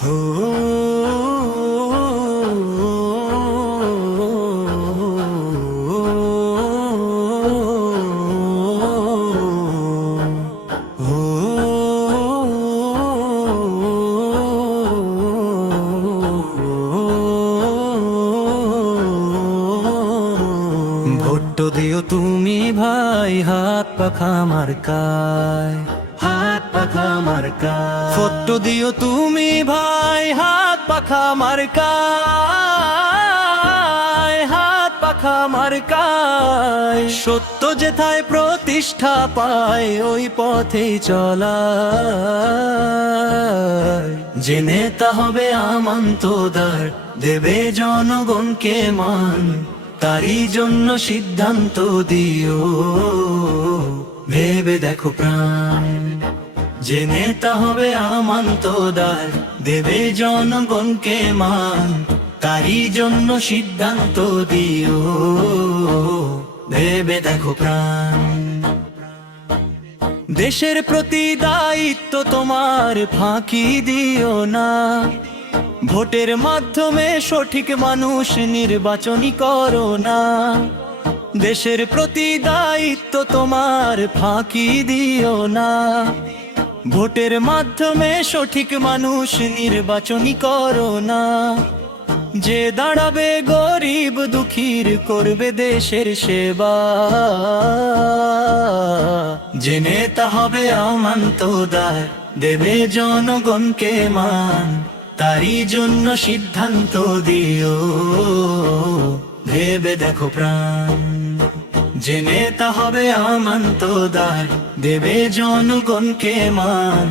ভোট্ট দিও তুমি ভাই হাত পাখা মার্কায় হাত পাখা মার্কায় ভোট্ট দিও তুমি ভাই, হাত পাখা মার্কায় হাত পাখা মার্কায় সত্য যেথায় প্রতিষ্ঠা পায়, ওই পথে চলা। যে নেতা হবে আমন্তদার, দেবে জনগণকে মান। তারই জন্য সিদ্ধান্ত দিও। ভেবে দেখো প্রাণ। যে নেতা হবে আমান্তদার, দেবে জনগণকে মান, তারই জন্য সিদ্ধান্ত দিও। ভেবে দেখো প্রাণ। দেশের প্রতি দায়িত্ব তোমার, ফাঁকি দিও না। ভোটের মাধ্যমে সঠিক মানুষ নির্বাচনী করো না। দেশের প্রতি দায়িত্ব তোমার, ফাঁকি দিও না। ভোটের মাধ্যমে সঠিক মানুষ নির্বাচনী করো না। যে দাঁড়াবে গরিব দুঃখীর করবে দেশের সেবা। যে নেতা হবে আমান্তদার দেবে জনগণকে মান, তারই জন্য সিদ্ধান্ত দিও। ভেবে দেখো প্রাণ। যে নেতা হবে আমান্তদার দেবে জনগণকে মান।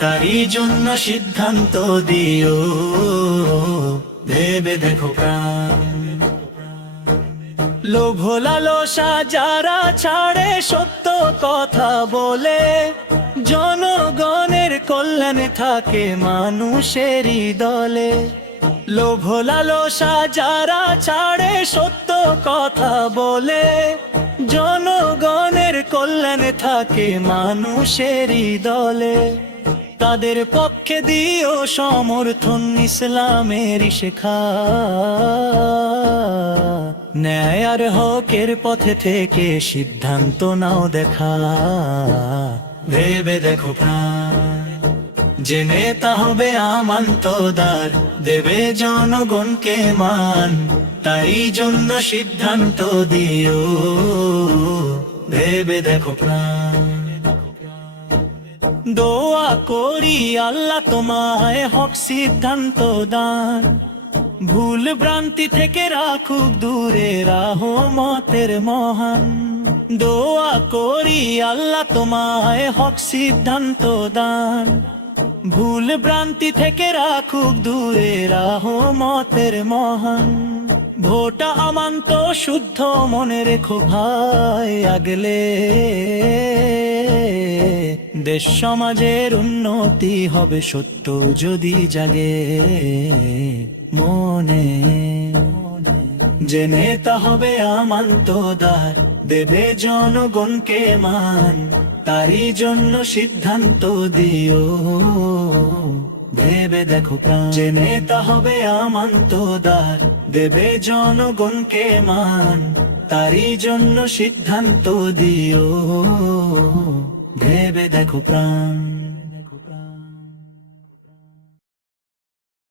তারই জন্য সিদ্ধান্ত দিও। ভেবে দেখো প্রাণ, লোভ লালসা যারা ছাড়ে সত্য কথা বলে, জনগণের কল্যাণে থাকে মানুষেরই দলে। লোভ লালসা যারা ছাড়ে সত্য কথা বলে জনগণের কল্যাণে থাকে মানুষেরই দলে। তাদের পক্ষে দিও সমর্থন ইসলামের শেখা। ন্যায় আর হকের পথে থেকে সিদ্ধান্ত নাও দেখা। ভেবে দেখো প্রাণ। যে নেতা হবে আমান্তদার দেবে জনগণকে মান, তাই জন্য সিদ্ধান্ত দিও। ভেবে দেখো প্রাণ দোয়া করি আল্লাহ তোমায় হক সিদ্ধান্ত দান। ভুল ভ্রান্তি থেকে রাখুক দূরে রাহো মতের মহান। দোয়া করি আল্লাহ তোমায় হক সিদ্ধান্ত দান। ভুল ভ্রান্তি থেকে রাখুক দূরে রাহমতের মহান। ভোটা আমান্ত শুদ্ধ মনে রেখো ভাই আগলে। দেশ সমাজের উন্নতি হবে সত্য যদি জাগে। মনে যে নেতা হবে আমান্তদার। দেবে জনগণকে মান, তারই জন্য সিদ্ধান্ত দিও। ভেবে দেখো যে নেতা হবে আমান্তদার। দেবে জনগণকে মান, তারই জন্য সিদ্ধান্ত দিও। ভেবে দেখো প্রাণ।